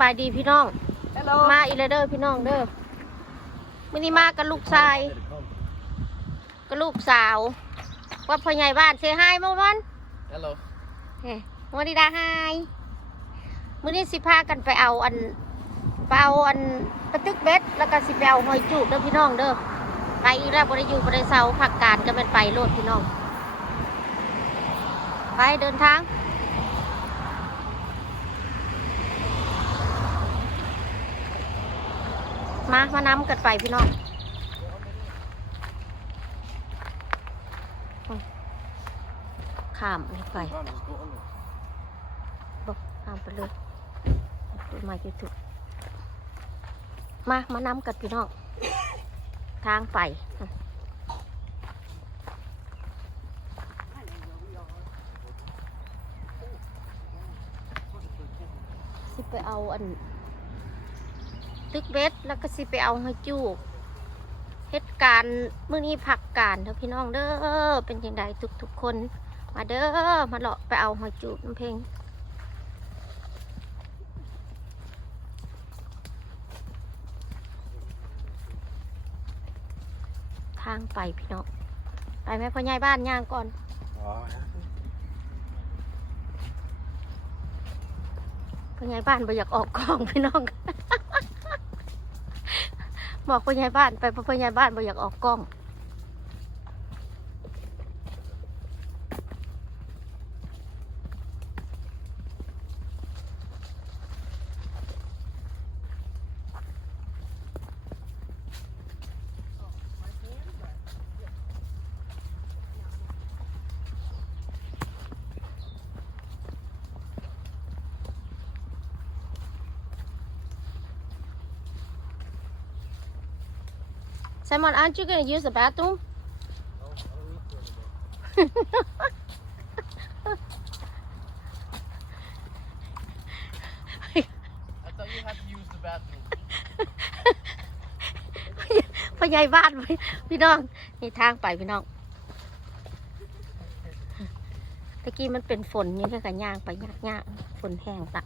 บายดีพี่น้อง Hello. มาอีกแล้วเด้อพี่น้องเด้อมื่อนี้มากับลูกชายกับลูกสาว ว่าพ่อใหญ่บ้านเซฮายเมื่อวัน Hello. เฮ้วันนี้ดาไฮมื่อนี้สิพากันไปเอาอันไปเอาอันกระตึกเบ็ดแล้วก็สิไปเอาหอยจูบเด้อพี่น้องเด้อไปอีกแล้วบริยูบริเซาผักการก็เป็นไปโลดพี่น้อง ไปเดินทาง มามาน้ำกันไปพี่น้องข้ามนี่ไปบอกข้ามไปเลยดูมายูทูบมา มาน้ำกันพี่น้อง ทางไปสิไปเอาอัน ตึกเบ็ดแล้วก็สิไปเอาให้จูกเหตุการณ์มื้อนี้พักการเถอะพี่น้องเด้อเป็นยังไงทุกทุกๆคน มาเด้อมาเลาะไปเอาหอยจูบน้ำเพลงทางไปพี่น้องไปไหมพ่อใหญ่บ้านย่างก่อนพ่อใหญ่บ้านบ่อยากออกกองพี่น้อง บอกพ่อใหญ่บ้านไปเพราะพ่อใหญ่บ้านบ่อยากออกกล้อง Simon, aren't you going to use the bathroom? I thought you had to use the bathroom. พ่อใหญ่บ้านพี่พี่น้องนี่ทางไปพี่น้องตะกี้มันเป็นฝนอยังก็กันย่างไปยากยากๆฝนแห้งตัก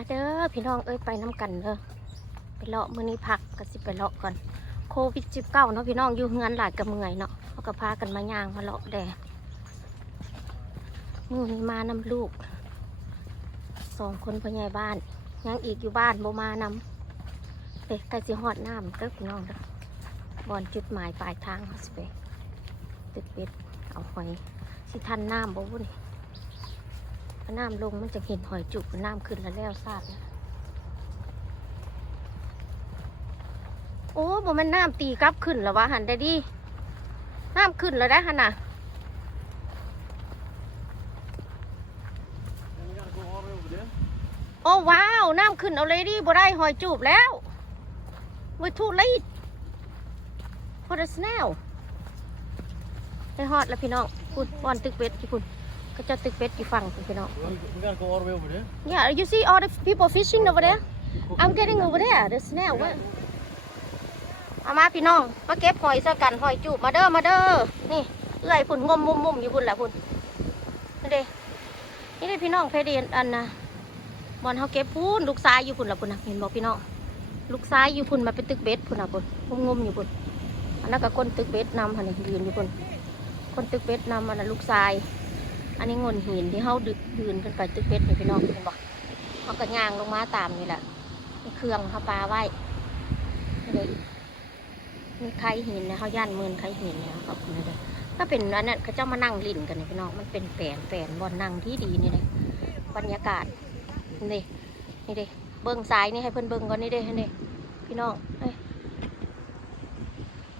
มาเด้อพี่น้องเอ้ยไปน้ำกันเด้อไปเลาะมื้อนี้พักก็สิไปเลาะก่อนโควิดสิบเก้าเนาะพี่น้องอยู่เฮือนหลายกับเมื่อยเนาะเขาก็พากันมาย่างมาเลาะแดดมือนี้มานำลูกสองคนพ่อใหญ่บ้านยังอีกอยู่บ้านโบมานำเด็กใกล้สิฮอดน้ำเด้อพี่น้องเด้อบอนจุดหมายปลายทางเขาสิไปตึกเป็ดเอาหอยสิทันน้ำบ่วุ่น น้ำลงมันจะเห็นหอยจุกน้ำขึ้นแล้วแล้วทราบนะโอ้บ่มันน้ำตีกลับขึ้นแล้ววะหันได้ดีน้ำขึ้นแล้วได้หันน่ะโอ้ว้าวน้ำขึ้นเอาเลยดิบ่ได้หอยจูบแล้ววิทูลีดพอดสแนลได้ฮอดแล้วพี่น้องคุณบอนตึกเป็ดที่คุณ ก็จะตึกเป็ดอยู่ฝั่งคุณพี่น้อง We gotta, we gotta go all the way over there. Yeah you see all the people fishing over there I'm getting over there the snail เว้ยเอามาพี่น้อง มาเก็บหอยซะกันหอยจูบมาเด้อ มาเด้อ นี่เอื้อยพุ่นงมมุมมุมอยู่พุ่นแหละพุ่นนี่เด้นี่เด้พี่น้องเพเดียนอันนะบอลเขาเก็บพูนลูกซ้ายอยู่พุ่นละพุ่นนะเห็นบอกพี่น้อง ลูกซ้ายอยู่พุ่นมาเป็นตึกเบ็ดพุ่นนะพุ่นงมๆอยู่พุ่นอันนั้นก็คนตึกเบ็ดนำหันนี่ยืนอยู่พุ่นคนตึกเบ็ดนำอันนั้นลูกซ้าย อันนี้งนหินที่เขาดึกยืนขึ้นไปตึกเบ็ดนี่พี่น้องเห็นบอกเขาก็ย่างลงมาตามนี่แหละนี่เครื่องเขาปลาไว้นี่เลยนี่ไข่หินนะเขาย่านเมือนไข่หินเนี่ยเขาคุณนะเด้อถ้าเป็นอันนั้นเขาเจ้ามานั่งลิ่นกันนี่พี่น้องมันเป็นแปลนแปลนบอลนั่งที่ดีนี่เลยบรรยากาศนี่นี่เด้เบิ้งซ้ายนี่ให้เพิ่อนเบิ้งก่อนนี่เด้ให้ด้พี่น้องเอ้ย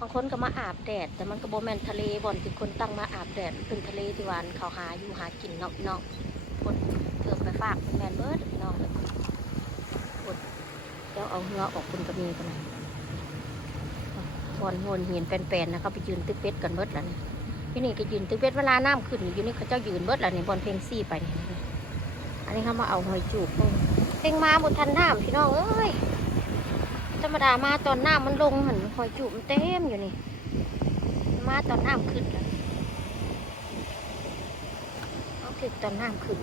บางคนก็มาอาบแดด แต่มันก็บ่แม่นทะเลบ่อนที่คนตั้งมาอาบแดดเป็นทะเลที่หวานเขาหาอยู่หากินเนาะพี่น้องคนเถื่อไปฝากแมนเบิดพี่น้องเลยคนเดี๋ยวเอาเหือออกคนก็มีกันนะบอนโหนเหียนแปลนๆนะเขาไปยืนตึกเป็ดกันเบิดแล้วนี่ที่นี่ก็ยืนตึกเป็ดเวลาน้ำขึ้นอยู่นี่เขาเจ้ายืนเบิดแล้วนี่บอนเพลงซี่ไปนี่อันนี้เขามาเอาหอยจูบเพ่งเพ่งมาบนทันน้ำพี่น้องเอ้ย รรมดามาตอนหน้ำมันลงเหมือนหอยจูบมันเต็มอยู่นี่ มาตอนน้ำขึ้นแล้วถึกตอนน้ำขึ้น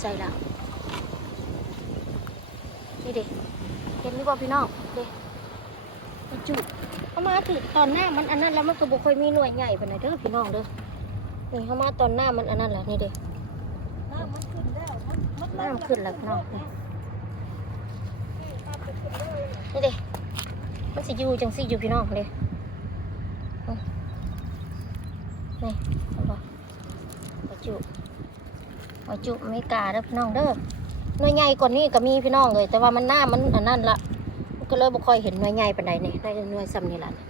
ใส่แล้วนี่เด็กเห็นหรือเปล่าพี่น้องเด็มันจุเอามาถึงตอนหน้ามันอันนั้นแล้วมันก็บ่ค่อยมีหน่วยใหญ่ปานเด้อพี่น้องเด้อนี่เข้ามาตอนหน้ามันอันนั้นแหละนี่เด็น้ำมันขึ้นแล้วมันมันน้ำขึ้นแล้วพี่น้องนี่ นี่เด็มันสิอยู่จังสิอยู่พี่น้องเด้อนี่เห็นบ่ปลาจุมาจุไม่กาเด้อพี่น้องเด้อหน่วยใหญ่กว่านี้ก็มีพี่น้องเลยแต่ว่ามันหน้ามันอันนั้นละก็เลยบ่ค่อยเห็นหน่วยใหญ่ปานใดนี่ได้หน่วยซ้ำนี่ล่ะนี่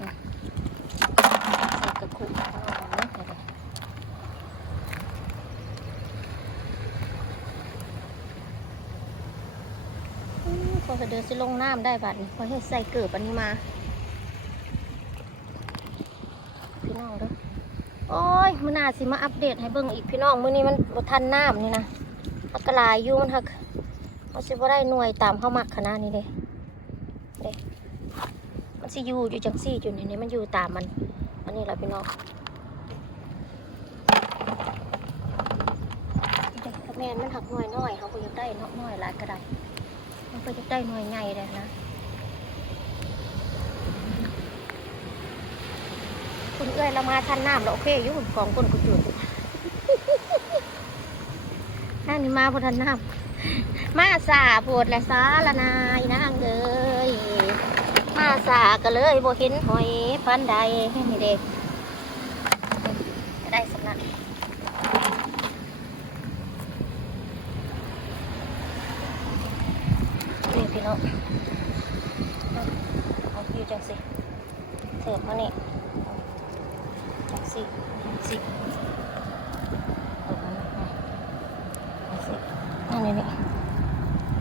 อืมใส่กระคุกเอาเนาะเอาเด้ออืม พอจะเดินสิลงน้ำได้บัดนี้พอให้ใส่เกิบอันนี้มา พี่น้องเด้อโอ้ยมันน่าสิมาอัปเดตให้เบิ่งอีกพี่น้องมื้อนี้มันบทันน้ำนี่นะมันกระลายอยู่มันหักมันสิบ่ได้หน่วยตามเข้ามักขนาดนี้เด้เด้มันสิอยู่อยู่จังซี่อยู่นี่นี่มันอยู่ตามมัน อันนี้แหละพี่น้องแม่นมันหักหน่วยน้อยเขาก็ยากได้เนาะน้อยหลายก็ได้ มันก็อยากได้หน่วยใหญ่เลยนะคุณเอ้ยเรามาทันน้ำแล้วโอเคอยู่ของคนกุจุดนั่นนี่มาพอทันน้ำมาสาปวดและสาละนายนางเอ้ยมาสาก็เลยบ่เห็นหอยพันใดนี่เด็กได้สำนัก นี่พี่น้องเอาอยู่จังสิเสิร์ฟมานี่จังสิสิเอาสิอันนี้นี่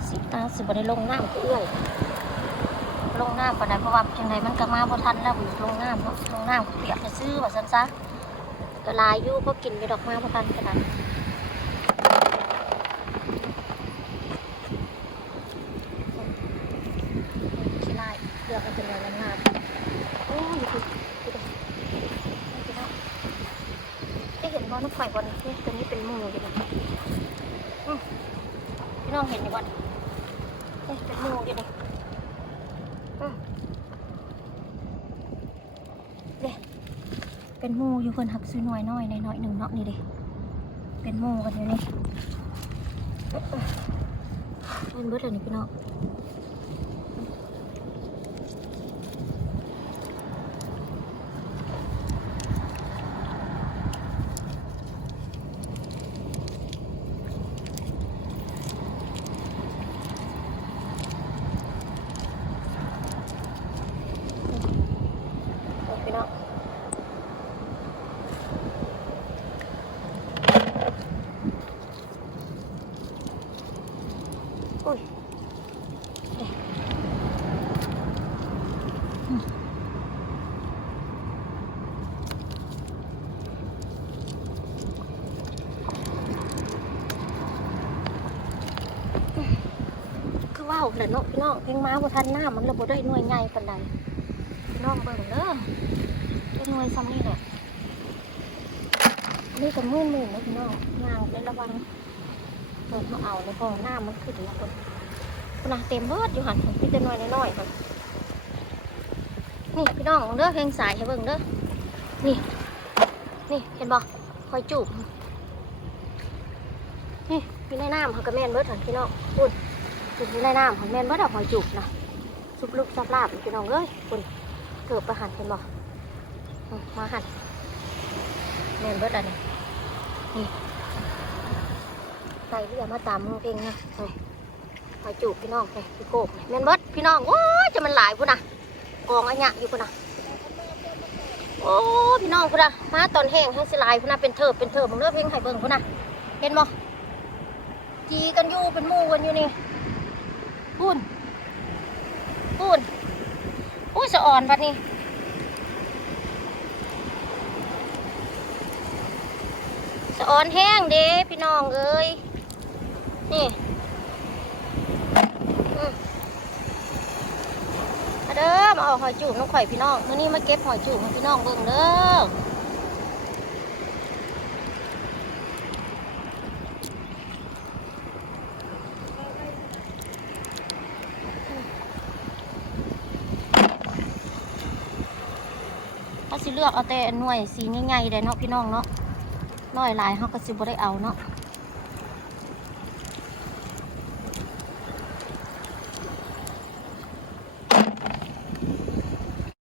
สิตาสิบ่ได้ลงน้ำเอื้อยลงน้ำปานใดเพราะว่าจังไดมันก็มาบ่ทันแล้วลงน้ำเนาะลงน้ำเปียกจะซื้อว่าซั่นซะก็ลายอยู่เพราะกินไปดอกมาบ่ทันขนาดสิลายเลือกเอาเป็นอะไรงามๆโอ้ยดูดูดิ พี่น้องได้เห็น บอลน้องข่อยบอลนี่ตัวนี้เป็นมูอยู่นะพี่น้องเห็นอยู่บอลนี่เป็นมูอยู่นี่เด้เป็นมูอยู่คนหักซื้อน่อยน้อยในน้อยหนึ่งเนาะนี่เด้เป็นมูกันอยู่นี่เป็นเบิดเลยนี่พี่น้อง พี่น้องอุ้ยเด้อืมคือว่าแหละเนาะพี่น้องเพลงมาบ่ทันหน้ามันระบบได้หน่วยใหญ่ปานใดพี่น้องเบิ่งเด้อ เป็นหน่วยซ้ำนี่แหละอันนี่ก็มื่นมื่นนะพี่น้องย่างเลยระวังเปิดมาเอาเลยพอหน้ามันขึ้นแล้วคนคนนะเต็มเบิดอยู่หันพี่แต่น้อยน้อยค่ะนี่พี่น้องเด้อเพลงสายให้เบิ่งเด้อนี่ นี่เห็นบ่คอยจูบนี่พี่ในน้ำเขาก็แม่นเบิดหันพี่น้องอุ่นพี่ในน้ำเขาแม่นเบิดเอาหอยจูบนะซุปลูกซับลาบพี่น้องเอ้ยอุ่นเกือบประหันเห็นบอืม มาหันแมนเบิดอันนี้นี่ใส่เรือมาตามเพลงนะหอยจูบพี่น้องไปพี่โกกนี่แมนเบิดพี่น้องโอ้จะมันหลายพุ่นนะกองอันเนี้ยอยู่พุ่นนะโอ้พี่น้องพุ่นนะมาตอนแห้งให้สิลายพุ่นนะเป็นเถิบเป็นเถิบมึงเลือกเพลงไห้เบิ่งพุ่นนะเห็นบ่จีกันอยู่เป็นมู่กันอยู่นี่ปุ่นปุ่นอุ้สะอ่อนบัดนี้ะออนแห้งเด้พี่น้องเอ้ยนี่เด้อมาออกหอยจูบน้องข่อยพี่น้องมื่อนี้มาเก็บหอยจุ่มาพี่น้องเบิ่งเด้อเขาสิเลือกเอาแต่หน่วยสีง่ายๆเลยเนาะพี่น้องเนาะ น้อยหลายเขาก็สิบ่ได้เอาเนาะ